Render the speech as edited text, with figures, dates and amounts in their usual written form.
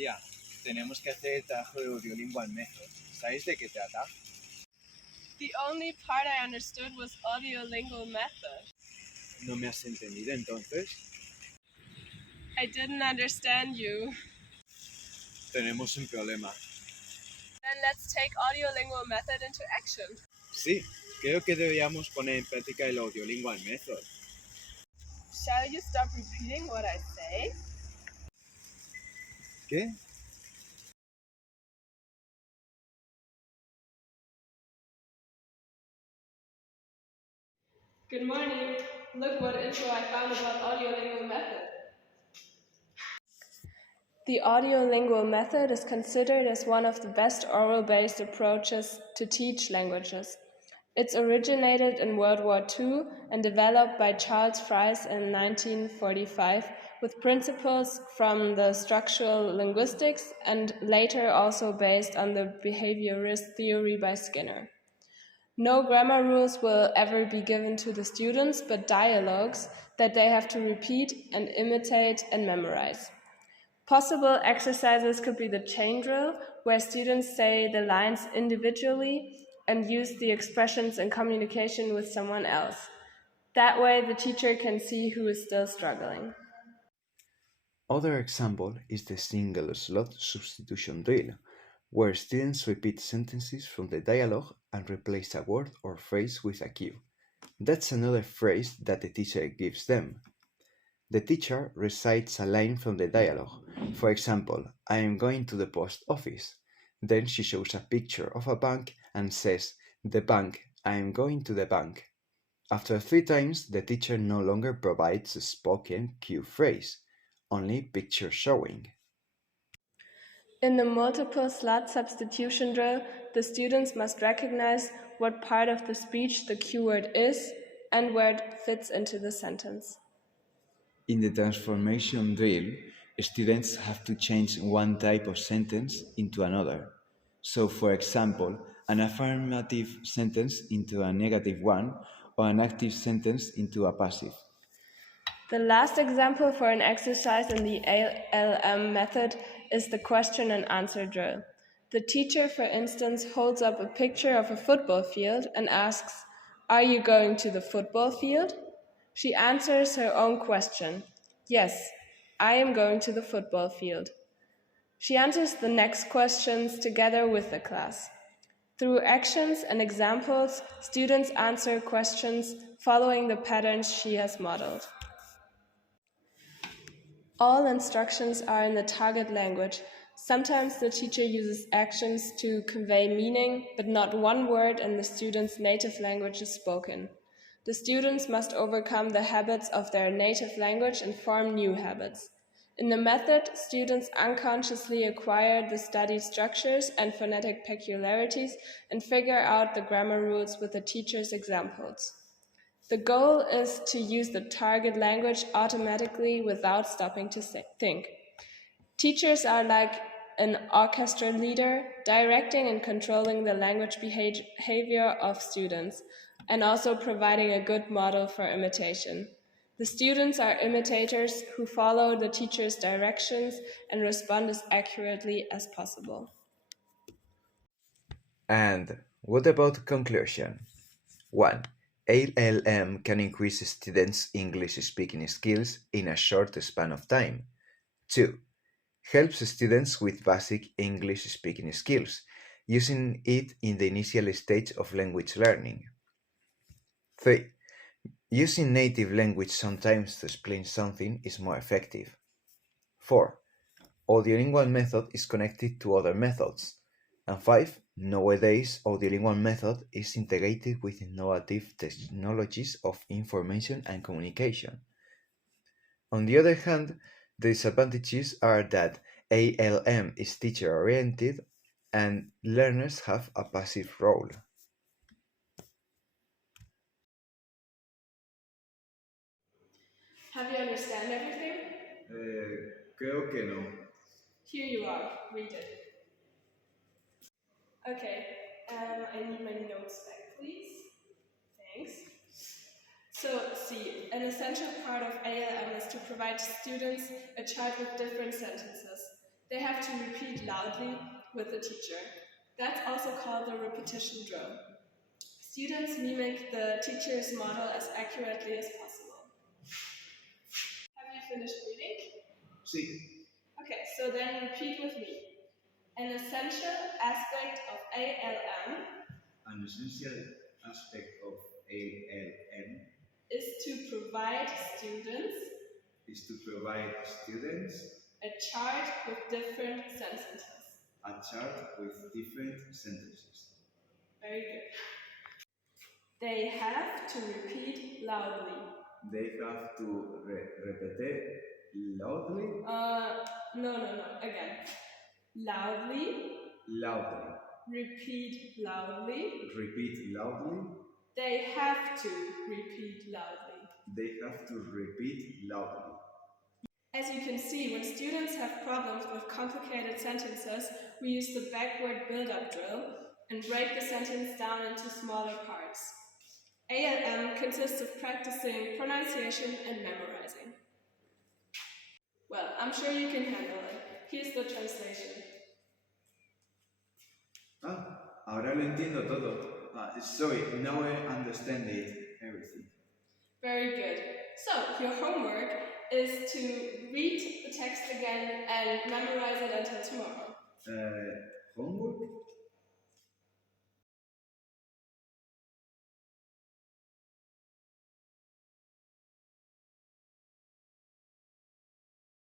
Tía, tenemos que hacer el trabajo de audiolingual method. ¿Sabéis de qué trata? The only part I understood was audiolingual method. ¿No me has entendido entonces? I didn't understand you. Tenemos un problema. Then let's take audiolingual method into action. Sí, creo que deberíamos poner en práctica el audiolingual method. Shall you stop repeating what I say? ¿Qué? Good morning. Look what info I found about audiolingual method. The audiolingual method is considered as one of the best oral-based approaches to teach languages. It's originated in World War II and developed by Charles Fries in 1945 with principles from the structural linguistics and later also based on the behaviorist theory by Skinner. No grammar rules will ever be given to the students, but dialogues that they have to repeat and imitate and memorize. Possible exercises could be the chain drill, where students say the lines individually and use the expressions in communication with someone else. That way, the teacher can see who is still struggling. Other example is the single slot substitution drill, where students repeat sentences from the dialogue and replace a word or phrase with a cue. That's another phrase that the teacher gives them. The teacher recites a line from the dialogue. For example, I am going to the post office. Then she shows a picture of a bank and says, the bank, I am going to the bank. After 3 times, the teacher no longer provides a spoken cue phrase, only picture showing. In the multiple slot substitution drill, the students must recognize what part of the speech the cue word is and where it fits into the sentence. In the transformation drill, students have to change one type of sentence into another. So, for example, an affirmative sentence into a negative one, or an active sentence into a passive. The last example for an exercise in the ALM method is the question and answer drill. The teacher, for instance, holds up a picture of a football field and asks, "Are you going to the football field?" She answers her own question. "Yes, I am going to the football field." She answers the next questions together with the class. Through actions and examples, students answer questions following the patterns she has modeled. All instructions are in the target language. Sometimes the teacher uses actions to convey meaning, but not one word in the student's native language is spoken. The students must overcome the habits of their native language and form new habits. In the method, students unconsciously acquire the studied structures and phonetic peculiarities and figure out the grammar rules with the teacher's examples. The goal is to use the target language automatically without stopping to think. Teachers are like an orchestra leader, directing and controlling the language behavior of students, and also providing a good model for imitation. The students are imitators who follow the teacher's directions and respond as accurately as possible. And what about conclusion? 1. ALM can increase students' English speaking skills in a short span of time. 2. Helps students with basic English speaking skills, using it in the initial stage of language learning. 3. Using native language sometimes to explain something is more effective. 4. Audiolingual method is connected to other methods. And 5. Nowadays, audiolingual method is integrated with innovative technologies of information and communication. On the other hand, the disadvantages are that ALM is teacher-oriented and learners have a passive role. Have you understand everything? Creo que no. Here you are, read it. Okay, I need my notes back, please. Thanks. So, see, an essential part of ALM is to provide students a chart with different sentences. They have to repeat loudly with the teacher. That's also called the repetition drill. Students mimic the teacher's model as accurately as possible. Have you finished reading? Sí. Okay, so then repeat with me. An essential aspect of ALM An essential aspect of ALM is to provide students is to provide students a chart with different sentences. a chart with different sentences. Very good. They have to repeat loudly. They have to repeat loudly. No. Again. Loudly. Loudly. Repeat loudly. Repeat loudly. They have to repeat loudly. They have to repeat loudly. As you can see, when students have problems with complicated sentences, we use the backward build-up drill and break the sentence down into smaller parts. ALM consists of practicing pronunciation and memorizing. Well, I'm sure you can handle it. Here's the translation. Ahora lo entiendo todo. Sorry, now I understand everything. Very good. So, your homework is to read the text again and memorize it until tomorrow. Homework?